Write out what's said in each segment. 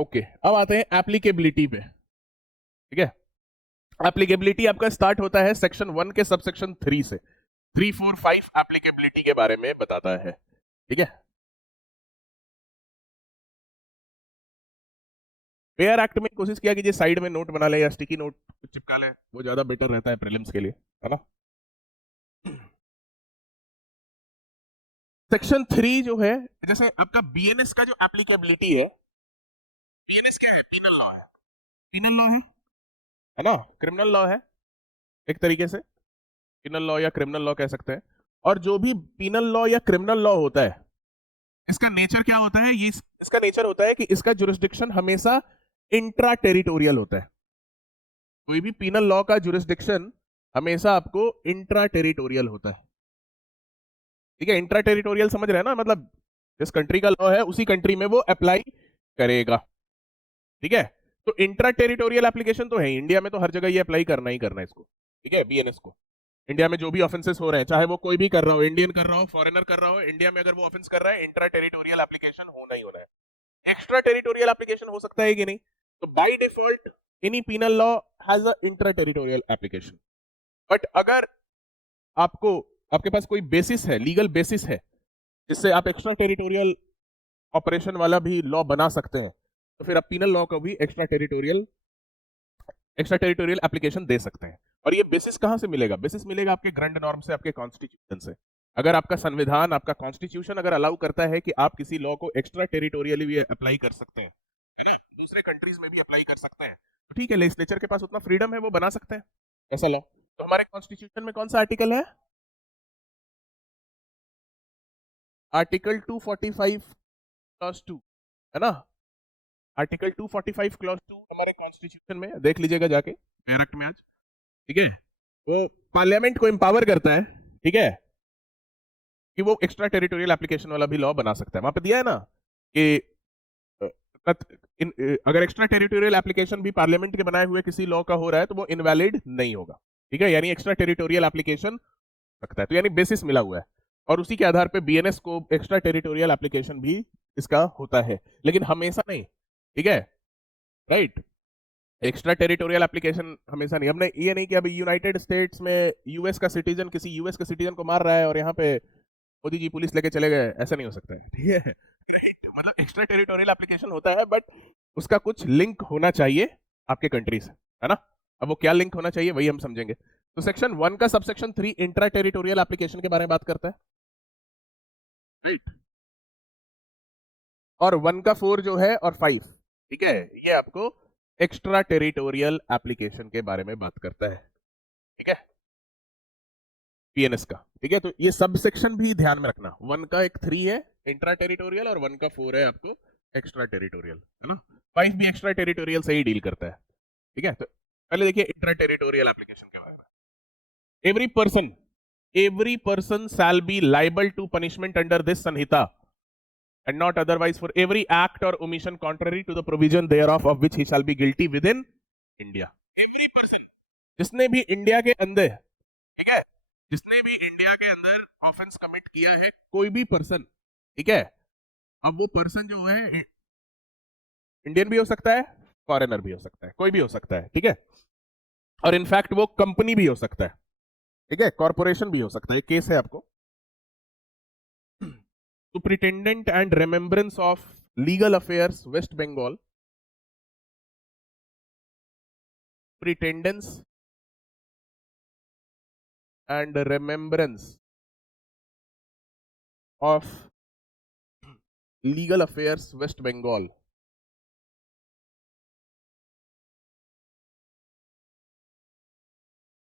Okay, अब आते हैं एप्लीकेबिलिटी पे। ठीक है, एप्लीकेबिलिटी आपका स्टार्ट होता है सेक्शन 1 के सबसेक्शन 3 से। 3, 4, 5 एप्लीकेबिलिटी के बारे में बताता है। ठीक है, फेयर एक्ट में कोशिश किया कि साइड में नोट बना ले या स्टिकी नोट चिपका ले, वो ज्यादा बेटर रहता है प्रीलिम्स के लिए, है ना। सेक्शन 3 जो है, जैसे आपका बीएनएस का जो एप्लीकेबिलिटी है, बीएनएस क्या है? पीनल लॉ है। पीनल लॉ है ना, क्रिमिनल लॉ है एक तरीके से, पीनल लॉ या क्रिमिनल लॉ कह सकते हैं। और जो भी पीनल लॉ या क्रिमिनल लॉ होता है, इसका नेचर क्या होता है? ये इसका नेचर होता है कि इसका जुरिस्डिक्शन हमेशा इंट्रा टेरिटोरियल होता है। कोई भी पीनल लॉ का जुरिस्डिक्शन हमेशा आपको इंट्रा टेरिटोरियल होता है। ठीक है, इंट्रा टेरिटोरियल समझ रहे हैं ना, मतलब जिस कंट्री का लॉ है उसी कंट्री में वो अप्लाई करेगा। ठीक है, तो इंट्रा टेरिटोरियल एप्लीकेशन तो है, इंडिया में तो हर जगह ये अप्लाई करना ही करना है इसको। ठीक है, बीएनएस को इंडिया में जो भी ऑफेंसेस हो रहे हैं, चाहे वो कोई भी कर रहा हो, इंडियन कर रहा हो, फॉरेनर कर रहा हो, इंडिया में अगर वो ऑफेंस कर रहा है, इंट्रा टेरिटोरियल एप्लीकेशन होना ही होना है। एक्स्ट्रा टेरिटोरियल एप्लीकेशन हो सकता है कि नहीं? तो by default any penal law has a intra territorial application. But अगर आपको, आपके पास कोई बेसिस है, लीगल बेसिस है जिससे आप एक्स्ट्रा टेरिटोरियल ऑपरेशन वाला भी लॉ बना सकते हैं, तो फिर आप पीनल लॉ को भी एक्स्ट्रा टेरिटोरियल एप्लीकेशन दे सकते हैं। और ये बेसिस कहां से मिलेगा? बेसिस मिलेगा आपके ग्रैंड नॉर्म से, आपके कॉन्स्टिट्यूशन से। अगर आपका संविधान, आपका कॉन्स्टिट्यूशन अगर अलाउ करता है कि आप किसी लॉ को एक्स्ट्रा टेरिटोरियली भी अप्लाई कर सकते हैं, दूसरे कंट्रीज में भी अप्लाई कर सकते हैं, तो ठीक है, लेजिस्लेचर के पास उतना फ्रीडम है, वो बना सकते हैं ऐसा लॉ। तो हमारे कॉन्स्टिट्यूशन में कौन सा आर्टिकल है? आर्टिकल 245 क्लॉज 2, है ना। आर्टिकल 245 क्लॉज 2 हमारे कॉन्स्टिट्यूशन में, देख लीजिएगा जाके डायरेक्ट में आज। ठीक है, वो पार्लियामेंट को एम्पावर करता है, ठीक है, कि वो एक्स्ट्रा टेरिटोरियल एप्लीकेशन वाला भी लॉ बना सकता है। वहां पे दिया है ना कि अगर एक्स्ट्रा टेरिटोरियल एप्लीकेशन भी पार्लियामेंट के बनाए हुए किसी लॉ का हो रहा है तो वो इनवैलिड नहीं होगा। ठीक है, यानी एक्स्ट्रा टेरिटोरियल एप्लीकेशन सकता है, तो यानी बेसिस मिला हुआ है। और उसी के आधार पे बीएनएस को एक्स्ट्रा टेरिटोरियल एप्लीकेशन भी इसका होता है, लेकिन हमेशा नहीं। ठीक है, राइट, एक्स्ट्रा टेरिटोरियल एप्लीकेशन हमेशा नहीं। हमने ये नहीं कि अभी यूनाइटेड स्टेट्स में यूएस का सिटीजन किसी यूएस के सिटीजन को मार रहा है और यहाँ पे मोदी जी पुलिस लेके चले गए, ऐसा नहीं हो सकता है। ठीक है, मतलब एक्स्ट्रा टेरिटोरियल एप्लीकेशन होता है, बट उसका कुछ लिंक होना चाहिए आपके कंट्री से, है ना। अब वो क्या लिंक होना चाहिए वही हम समझेंगे। तो सेक्शन 1 का सबसेक्शन 3 इंट्रा टेरिटोरियल एप्लीकेशन के बारे में बात करता है, राइट। और 1 का 4 जो है और 5, ठीक है, ये आपको एक्स्ट्रा टेरिटोरियल एप्लीकेशन के बारे में बात करता है। ठीक है, पीएनएस का। ठीक है, तो ये सब सेक्शन भी ध्यान में रखना। 1 का एक 3 है इंट्रा टेरिटोरियल और 1 का 4 है आपको एक्स्ट्रा टेरिटोरियल, है ना। 5 भी एक्स्ट्रा टेरिटोरियल से ही डील करता है। ठीक है, तो पहले देखिए इंट्रा टेरिटोरियल एप्लीकेशन के बारे में। Every person shall be liable to punishment under this Sanhita and not otherwise for every act or omission contrary to the provision thereof of which he shall be guilty within India. Every person, जिसने भी India के अंदर, ठीक है, जिसने भी India के अंदर ऑफेंस कमिट किया है, कोई भी पर्सन, ठीक है। अब वो पर्सन जो है इंडियन भी हो सकता है, फॉरेनर भी हो सकता है, कोई भी हो सकता है, ठीक है। और इनफैक्ट वो कंपनी भी हो सकता है, ठीक है, कॉर्पोरेशन भी हो सकता है। केस है आपको Superintendent and Remembrance of Legal Affairs, West Bengal. Pretendence and Remembrance of Legal Affairs, West Bengal.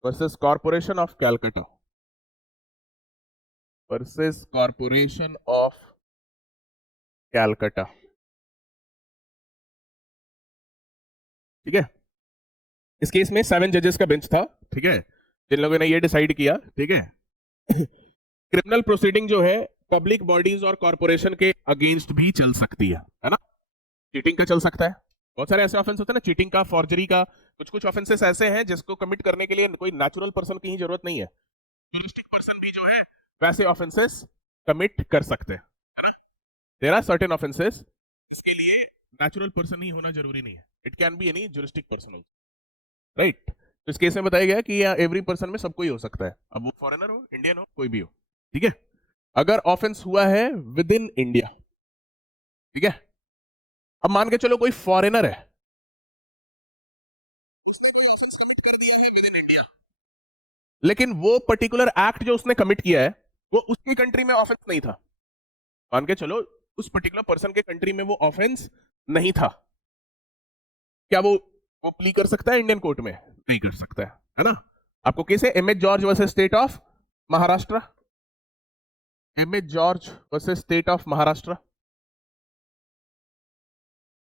Versus Corporation of Calcutta. Versus Corporation of Calcutta. ठीक है, इस केस में 7 जजेस का बेंच था, ठीक है, जिन लोगों ने ये डिसाइड किया, ठीक है, क्रिमिनल प्रोसीडिंग जो है पब्लिक बॉडीज और कॉर्पोरेशन के अगेंस्ट भी चल सकती है ना। चीटिंग का चल सकता है, बहुत सारे ऐसे ऑफेंस होते हैं ना, चीटिंग का, फॉर्जरी का। कुछ कुछ ऑफेंसेस ऐसे हैं जिसको कमिट करने के लिए कोई नेचुरल पर्सन की ही जरूरत नहीं है, जुरिस्टिक पर्सन भी जो है वैसे ऑफेंसेस कमिट कर सकते हैं, है ना। देयर आर सर्टेन ऑफेंसेस इसके लिए नेचुरल पर्सन ही होना जरूरी नहीं है, it can be any juristic person, right. तो इस केस में बताया गया कि एवरी पर्सन में सब कोई हो सकता है, अब वो फॉरेनर हो, इंडियन हो, कोई भी हो, ठीक है। अगर ऑफेंस हुआ है विद इन इंडिया, ठीक है। अब मान के चलो कोई फॉरेनर है, लेकिन वो पर्टिकुलर एक्ट जो उसने कमिट किया है वो उसकी कंट्री में ऑफेंस नहीं था। मान के चलो उस पर्टिकुलर पर्सन के कंट्री में वो ऑफेंस नहीं था, क्या वो प्ली कर सकता है इंडियन कोर्ट में? नहीं कर सकता है ना। आपको केस है M H George versus state of Maharashtra, M H George versus state of Maharashtra.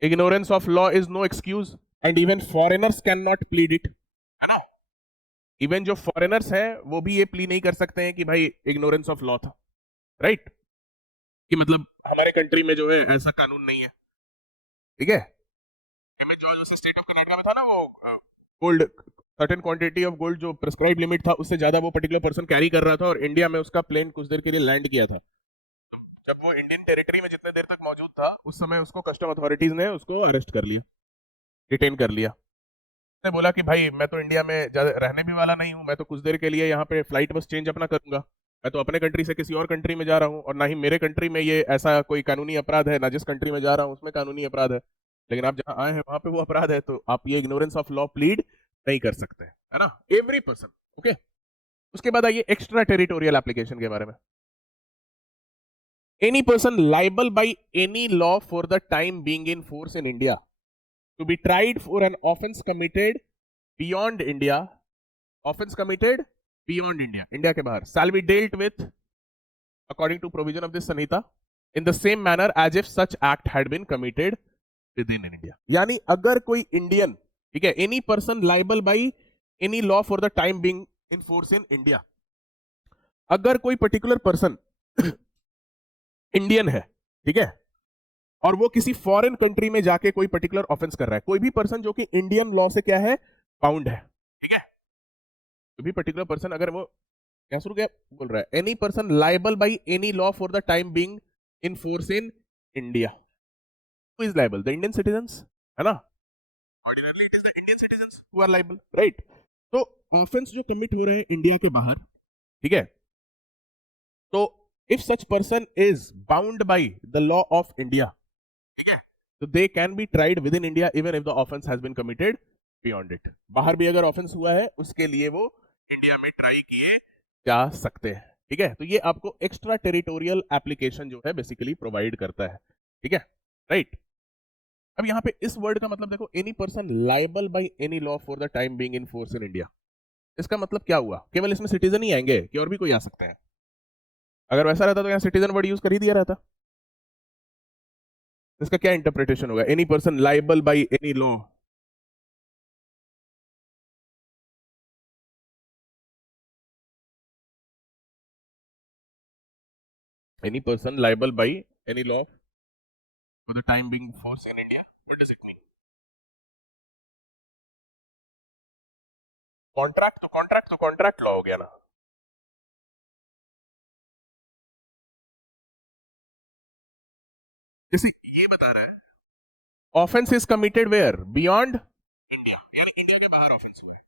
Ignorance of law is no excuse and even foreigners can not plead it, है ना। इवन जो फॉरेनर्स हैं वो भी ये प्ली नहीं कर सकते हैं कि भाई इग्नोरेंस ऑफ लॉ था, राइट, कि मतलब हमारे कंट्री में जो है ऐसा कानून नहीं है, ठीक है। M H George versus state of Karnataka में था ना, वो gold, certain quantity of gold जो प्रिस्क्राइब लिमिट था उससे ज्यादा वो पर्टिकुलर पर्सन कैरी कर रहा था और इंडिया में उसका प्लेन कुछ देर के लिए लैंड किया था। जब वो इंडियन टेरिटरी में जितने देर तक मौजूद था उस समय उसको कस्टम अथॉरिटीज ने उसको अरेस्ट कर लिया, डिटेन कर लिया। उसने बोला कि भाई मैं तो इंडिया में ज्यादा रहने भी वाला नहीं हूँ, मैं तो कुछ देर के लिए यहाँ पे फ्लाइट बस चेंज अपना करूंगा, मैं तो अपने कंट्री से किसी और कंट्री में जा रहा हूँ और ना ही मेरे कंट्री में ये ऐसा कोई कानूनी अपराध है, ना जिस कंट्री में जा रहा हूँ उसमें कानूनी अपराध है, लेकिन आप जहां आए हैं वहां पे वो अपराध है, तो आप ये इग्नोरेंस ऑफ लॉ प्लीड नहीं कर सकते, है ना, एवरी पर्सन, ओके। उसके बाद आइए एक्स्ट्रा टेरिटोरियल एप्लीकेशन के बारे में। Any person liable by any law for the time being in force in India to be tried for an offence committed beyond India, offence committed beyond India, India के बाहर, shall be dealt with according to provision of this Samhita in the same manner as if such act had been committed within India। यानी अगर कोई Indian, ठीक है, any person liable by any law for the time being in force in India, अगर कोई particular person Indian है, ठीक है, और वो किसी फॉरेन कंट्री में जाके कोई पर्टिकुलर ऑफेंस कर रहा है, कोई भी पर्सन जो कि इंडियन लॉ से क्या है, बाउंड है, ठीक है, कोई भी पर्टिकुलर पर्सन अगर वो क्या शुरू क्या बोल रहा है, any person liable by any law for the time being in force in India, who is liable? The Indian citizens, है ना, ordinarily it is the Indian citizens who are liable, right. तो ऑफेंस जो commit हो रहे हैं India के बाहर, ठीक है, तो if such person is bound by the law of India, ठीक है, तो they can be tried within India even if the offence has been committed beyond it. बाहर भी अगर ऑफेंस हुआ है उसके लिए वो इंडिया में ट्राई किए जा सकते हैं, ठीक है। तो ये आपको एक्स्ट्रा टेरिटोरियल एप्लीकेशन जो है बेसिकली प्रोवाइड करता है, ठीक है, राइट। अब यहाँ पे इस वर्ड का मतलब देखो, any person liable by any law for the time being in force in India, इसका मतलब क्या हुआ? केवल इसमें सिटीजन ही आएंगे कि और भी कोई आ सकते हैं? अगर वैसा रहता तो यहाँ सिटीजन वर्ड यूज कर ही दिया रहता। इसका क्या इंटरप्रिटेशन होगा? Any person liable by any law, any person liable by any law for the time being force in India, what does it mean? Contract law हो गया ना। जैसे ये बता रहा है offence is committed where, beyond India, यानी India के बाहर ऑफेंस हुआ है,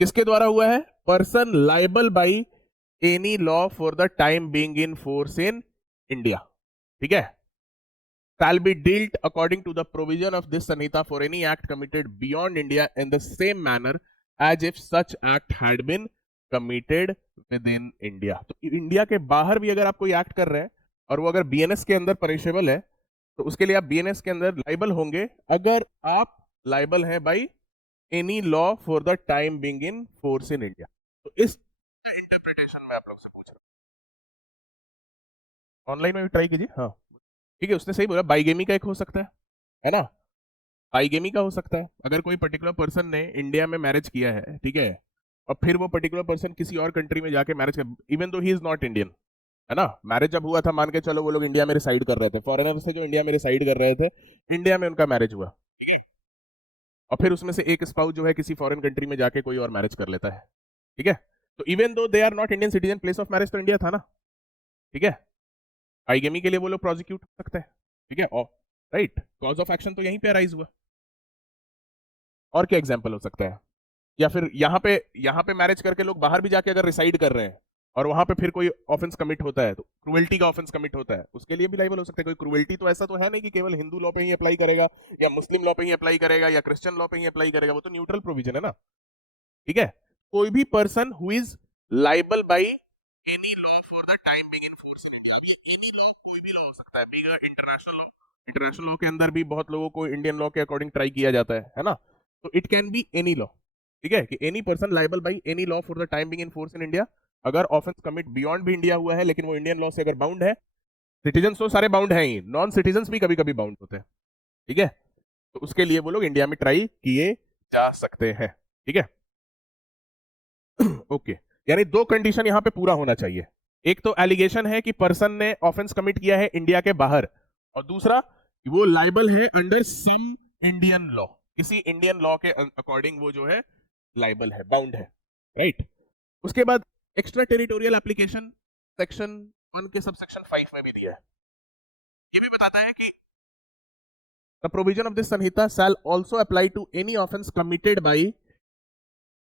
किसके द्वारा हुआ है? Person liable by any law for the time being in force in India, ठीक है, shall be dealt according to the provision of this sanhita for any act committed beyond India in the same manner as if such act had been committed within India। तो India के बाहर भी अगर आप कोई act कर रहे हैं और वो अगर बीएनएस के अंदर पनिशेबल है तो उसके लिए आप बीएनएस के अंदर लाइबल होंगे अगर आप लाइबल हैं by any law for the time being in force in India. तो इस इंटरप्रिटेशन में आप लोग से पूछ रहा हूं, ऑनलाइन में भी ट्राई कीजिए, हाँ, ठीक है। उसने सही बोला, बाईगेमी का एक हो सकता है ना, बाईगेमी का हो सकता है। अगर कोई पर्टिकुलर पर्सन ने इंडिया में मैरिज किया है, ठीक है, और फिर वो पर्टिकुलर पर्सन किसी और कंट्री में जाके मैरिज कर, even though he is not Indian, है ना, मैरिज जब हुआ था, मान के चलो वो लोग इंडिया में रिसाइड कर रहे थे, फॉरेनर से जो इंडिया में रिसाइड कर रहे थे, इंडिया में उनका मैरिज हुआ, और फिर उसमें से एक स्पाउस जो है किसी फॉरेन कंट्री में जाके कोई और मैरिज कर लेता है, ठीक है, तो even though they are not Indian citizen, place of marriage तो इंडिया था ना, ठीक है, बाईगेमी के लिए वो लोग प्रोसिक्यूट कर सकते हैं, ठीक है। और राइट, कॉज ऑफ एक्शन तो यहीं पे अराइज हुआ। और क्या एग्जाम्पल हो सकता है? या फिर यहाँ पे मैरिज करके लोग बाहर भी जाके अगर रिसाइड कर रहे हैं और वहां पे फिर कोई ऑफेंस कमिट होता है, तो क्रुएल्टी का ऑफेंस कमिट होता है, उसके लिए भी लाइबल हो सकता है। कोई क्रुएल्टी तो ऐसा तो है नहीं कि केवल हिंदू लॉ पे ही अप्लाई करेगा या मुस्लिम लॉ पे ही अप्लाई करेगा या क्रिश्चियन लॉ पे ही अप्लाई करेगा, वो तो न्यूट्रल प्रोविजन है ना। ठीक है, कोई भी person who is liable by any law for the time being in force in India. ये एनी लॉ कोई भी लॉ हो सकता है, being international law. International law के अंदर भी बहुत लोगों को इंडियन लॉ के अकॉर्डिंग ट्राई किया जाता है ना। तो it can be any law. ठीक है, कि any person liable by any law for the time being in force in India. अगर ऑफेंस कमिट बियॉन्ड भी इंडिया हुआ है लेकिन वो इंडियन लॉ से अगर बाउंड है, सिटीजन तो सारे बाउंड है ही, नॉन सिटीजन भी कभी कभी बाउंड होते हैं। ठीक है, तो उसके लिए वो लोग इंडिया में ट्राई किए जा सकते हैं। ठीक है, ओके, यानी दो कंडीशन यहां पे पूरा होना चाहिए। एक तो एलिगेशन है कि पर्सन ने ऑफेंस कमिट किया है इंडिया के बाहर, और दूसरा वो लाइबल है अंडर सम इंडियन लॉ, किसी इंडियन लॉ के अकॉर्डिंग वो जो है लाइबल है, बाउंड है। राइट, उसके बाद एक्स्ट्रा टेरिटोरियल एप्लीकेशन सेक्शन 1 के सबसेक्शन 5 में भी दिया है। ये भी बताता है कि the provision of this Sanhita shall also apply to any offence committed by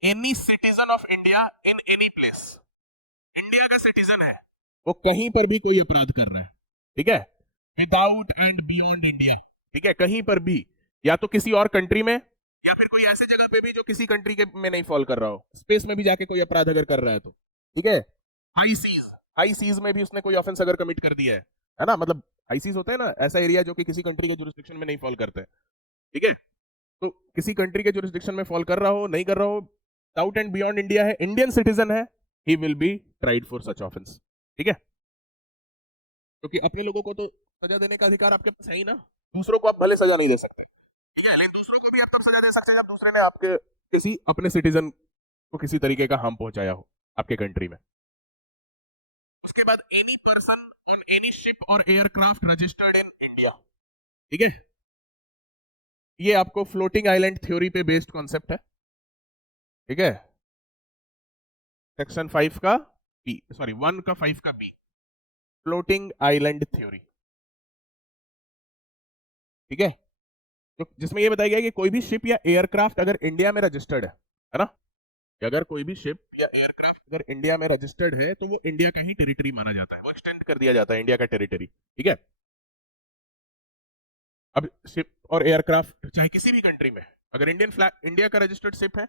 any citizen of India in any place. India का सिटीजन है, वो कहीं पर भी कोई अपराध कर रहा है, ठीक है, विदाउट एंड बियॉन्ड इंडिया। ठीक है, कहीं पर भी, या तो किसी और कंट्री में या फिर कोई ऐसे जगह पे भी जो किसी कंट्री के में नहीं फॉल कर रहा हो, स्पेस में भी जाके कोई अपराध अगर कर रहा है तो। ठीक है, हाई सीज में भी उसने कोई ऑफेंस अगर कमिट कर दिया है ना, मतलब हाई सीज होता है ना ऐसा एरिया जो कि किसी कंट्री के जुरिस्डिक्शन में नहीं फॉल करते। ठीक है, तो किसी कंट्री के जुरिस्डिक्शन में फॉल कर रहा हो, नहीं कर रहा हो, आउट एंड बियॉन्ड इंडिया है, इंडियन सिटीजन है, he will be tried for such offence. ठीक है, क्योंकि अपने लोगों को तो सजा देने का अधिकार आपके पास है ही ना, दूसरों को आप भले सजा नहीं दे सकते। ठीक है, लेकिन दूसरों को भी आप तब सजा दे सकते हैं जब दूसरे ने आपके किसी अपने सिटीजन को किसी तरीके का हार्म पहुंचाया हो आपके कंट्री में। उसके बाद any person on any ship और एयरक्राफ्ट रजिस्टर्ड इन इंडिया। ठीक है, ये आपको फ्लोटिंग आइलैंड थ्योरी पे बेस्ड कॉन्सेप्ट है। ठीक है, सेक्शन 5 का बी, सॉरी 1 का 5 का बी, फ्लोटिंग आइलैंड थ्योरी। ठीक है, तो जिसमें ये बताया गया कि कोई भी शिप या एयरक्राफ्ट अगर इंडिया में रजिस्टर्ड है ना, कि अगर कोई भी शिप या एयरक्राफ्ट अगर इंडिया में रजिस्टर्ड है तो वो इंडिया का ही टेरिटरी माना जाता है, वो एक्सटेंड कर दिया जाता है इंडिया का टेरिटरी। ठीक है, अब शिप और एयरक्राफ्ट चाहे किसी भी कंट्री में, अगर इंडियन फ्लैग, इंडिया का रजिस्टर्ड शिप है,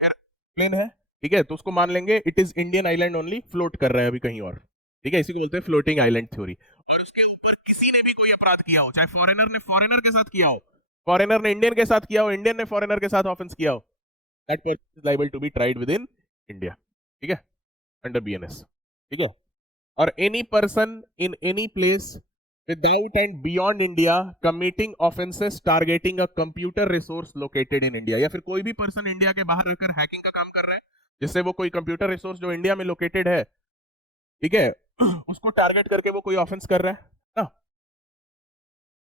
एयरप्लेन है, ठीक है, तो उसको मान लेंगे it is Indian island only, float कर रहा है अभी कहीं और। ठीक है, इसी को बोलते हैं फ्लोटिंग आइलैंड थ्योरी। और उसके ऊपर किसी ने भी कोई अपराध किया हो, चाहे फॉरेनर ने फॉरेनर के साथ किया हो, फॉरेनर ने इंडियन के साथ किया हो, इंडियन ने फॉरेनर के साथ ऑफेंस किया हो, that person is liable to be tried within India. ठीक है, अंडर बीएनएस। ठीक है, और any person in any place without and beyond India committing offenses targeting a computer resource located in India। या फिर कोई भी पर्सन इंडिया के बाहर रहकर हैकिंग का काम कर रहा है, जिससे वो कोई कंप्यूटर रिसोर्स जो इंडिया में लोकेटेड है, ठीक है, उसको टारगेट करके वो कोई ऑफेंस कर रहा है ना।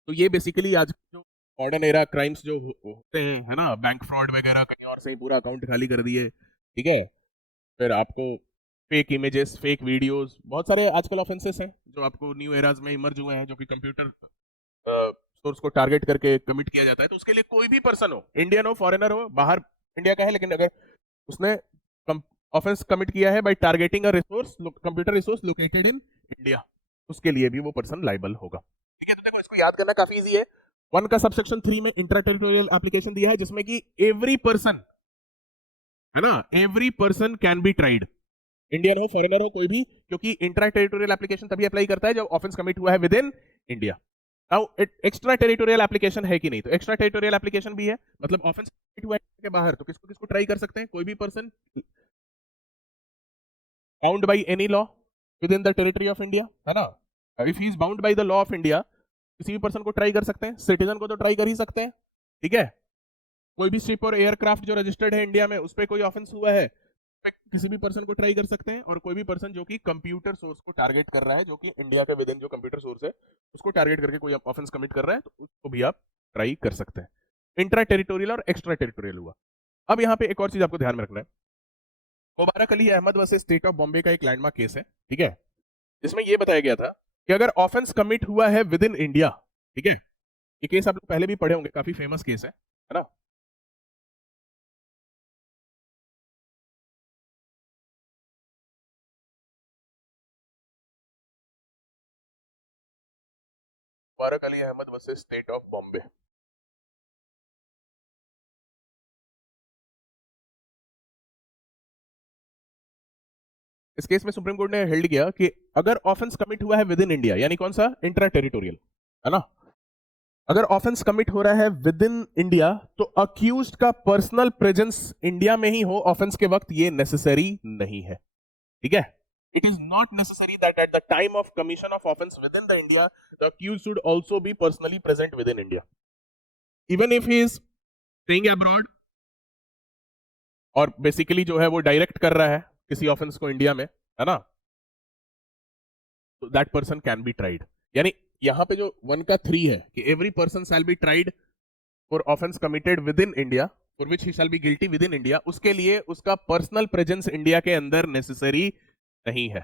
तो ये बेसिकली आज जो मॉडर्न एरा क्राइम्स जो होते हैं, है ना, बैंक फ्रॉड वगैरह, कहीं और से ही पूरा अकाउंट खाली कर दिए, ठीक है, फिर आपको फेक इमेजेस, फेक वीडियोस, बहुत सारे आजकल ऑफेंसेस हैं जो आपको न्यू एराज में इमर्ज हुए हैं, जो कि कंप्यूटर सोर्स को टारगेट करके कमिट किया जाता है। तो उसके लिए कोई भी पर्सन हो, इंडियन हो, फॉरेनर हो, बाहर इंडिया का है, लेकिन अगर उसने ऑफेंस कमिट किया है by targeting a resource, computer resource located in India, उसके लिए भी वो पर्सन लाइबल होगा। ठीक है, तो देखो इसको याद करना काफी इजी है। 1 का सबसेक्शन 3 में इंट्रा टेरिटोरियल एप्लीकेशन दिया है, जिसमें कि एवरी पर्सन, है ना, every person can be tried, Indian हो, फॉरेनर हो, कोई भी, क्योंकि इंट्रा टेरिटोरियल एप्लीकेशन तभी अप्लाई करता है जब ऑफेंस कमिट हुआ है with in India. Now extra territorial application है कि नहीं, तो एक्स्ट्रा टेरिटोरियल एप्लीकेशन भी है, मतलब ऑफेंस कमिट हुआ है के बाहर, तो किसको किसको ट्राई कर सकते हैं, कोई भी person bound by any law with in the territory of India, है ना, if he is bound by the law of India, किसी भी पर्सन को ट्राई कर सकते हैं, सिटीजन को तो ट्राई कर ही सकते हैं। ठीक है, कोई भी शिप और एयरक्राफ्ट जो रजिस्टर्ड है इंडिया में, उस पर कोई ऑफेंस हुआ है, किसी भी पर्सन को ट्राई कर सकते हैं, और कोई भी पर्सन जो कि कंप्यूटर सोर्स को टारगेट कर रहा है, जो कि इंडिया के विद इन जो कंप्यूटर सोर्स है उसको टारगेट करके कोई ऑफेंस कमिट कर रहा है, तो उसको भी आप ट्राई कर सकते हैं। इंट्रा टेरिटोरियल और एक्स्ट्रा टेरिटोरियल हुआ। अब यहाँ पे एक और चीज आपको ध्यान में रखना है, Mubarak Ali Ahmed versus state of Bombay का एक लैंडमार्क केस है, ठीक है, जिसमें यह बताया गया था कि अगर ऑफेंस कमिट हुआ है विद इन इंडिया, ठीक है, ये केस आप लोग पहले भी पढ़े होंगे, काफी फेमस केस है ना। Mubarak Ali Ahmed versus state of Bombay. इस केस में सुप्रीम कोर्ट ने हेल्ड किया कि अगर ऑफेंस कमिट हुआ है विद इन इंडिया, यानी कौन सा, इंट्रा टेरिटोरियल, है ना, अगर ऑफेंस कमिट हो रहा है विद इन इंडिया तो अक्यूज्ड का पर्सनल प्रेजेंस इंडिया में ही हो ऑफेंस के वक्त, ये नेसेसरी नहीं है। ठीक है, it is not necessary that at the time of commission of offence with in the India the accused should also be personally present with in India, even if he is staying abroad, और basically जो है वो direct कर रहा है किसी offence को India में, है ना, तो that person can be tried. यानी यहां पे जो 1 का 3 है कि every person shall B tried for offence committed with in India for which he shall be guilty with in India, उसके लिए उसका पर्सनल प्रेजेंस इंडिया के अंदर नेसेसरी नहीं है।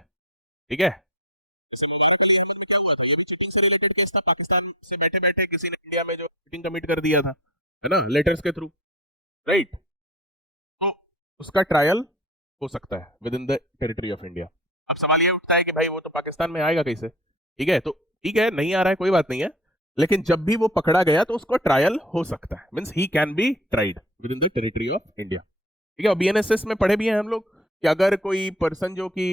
ठीक है, क्या हुआ था, ये चीटिंग से रिलेटेड केस था, पाकिस्तान से बैठे बैठे किसी ने इंडिया में जो चीटिंग कमिट कर दिया था, है ना, लेटर्स के थ्रू, राइट, तो उसका ट्रायल हो सकता है with in the territory of India. अब सवाल ये उठता है कि भाई वो तो पाकिस्तान में आएगा कैसे। ठीक है, तो ठीक है, नहीं आ रहा है कोई बात नहीं है, लेकिन जब भी वो पकड़ा गया तो उसको ट्रायल हो सकता है, means he can be tried with in the territory of India. ठीक है, बीएनएसएस में पढ़े भी हैं हम लोग कि अगर कोई पर्सन जो कि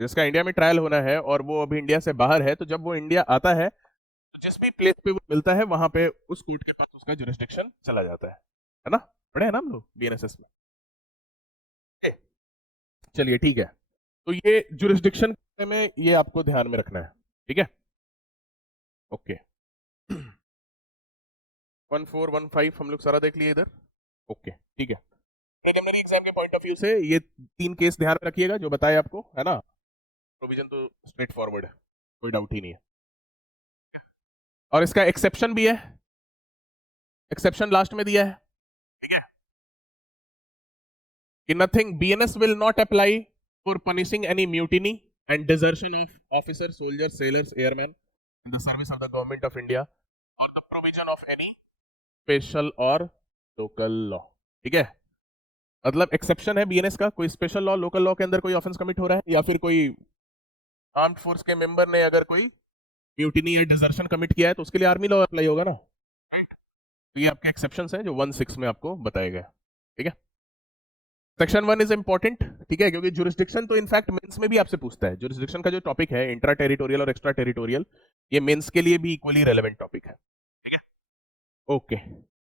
जिसका इंडिया में ट्रायल होना है और वो अभी इंडिया से बाहर है, तो जब वो इंडिया आता है तो जिस भी प्लेस पे वो मिलता है वहां पे उस कोर्ट के पास उसका जुरिस्डिक्शन चला जाता है ना, पढ़े हैं ना हम लोग बीएनएसएस में। चलिए ठीक है, तो ये जुरिस्डिक्शन में ये आपको ध्यान में रखना है। ठीक है, ओके। 1415 हम लोग सारा देख लिए इधर, ओके ठीक है। प्रिलिमिनरी एग्जाम के पॉइंट ऑफ व्यू से ये 3 केस ध्यान में रखिएगा जो बताए आपको, है ना, प्रोविजन तो स्ट्रेट फॉरवर्ड है, कोई डाउट ही नहीं है। और इसका एक्सेप्शन भी है, एक्सेप्शन लास्ट में दिया है। ठीक है, कि nothing, BNS will not apply for punishing any mutiny and desertion of officer, soldier, sailors, airman in the service of the government of India और the provision of any special और local law. ठीक है, मतलब exception है BNS का, कोई special law, local law के अंदर कोई ऑफेंस कमिट हो रहा है या फिर कोई आर्म्ड फोर्स के मेंबर ने अगर कोई म्यूटिनी या डिजर्शन कमिट किया है तो उसके लिए आर्मी लॉ अप्लाई होगा ना। तो ये आपके एक्सेप्शन हैं जो 1-6 में आपको बताए गए। ठीक है, सेक्शन 1 इज इंपॉर्टेंट, ठीक है, क्योंकि जुरिस्डिक्शन तो इनफैक्ट मेंस में भी आपसे पूछता है। जुरिस्डिक्शन का जो टॉपिक है इंट्रा टेरिटोरियल और एक्स्ट्रा टेरिटोरियल, ये मेंस के लिए भी इक्वली रेलेवेंट टॉपिक है। ठीक है, ओके।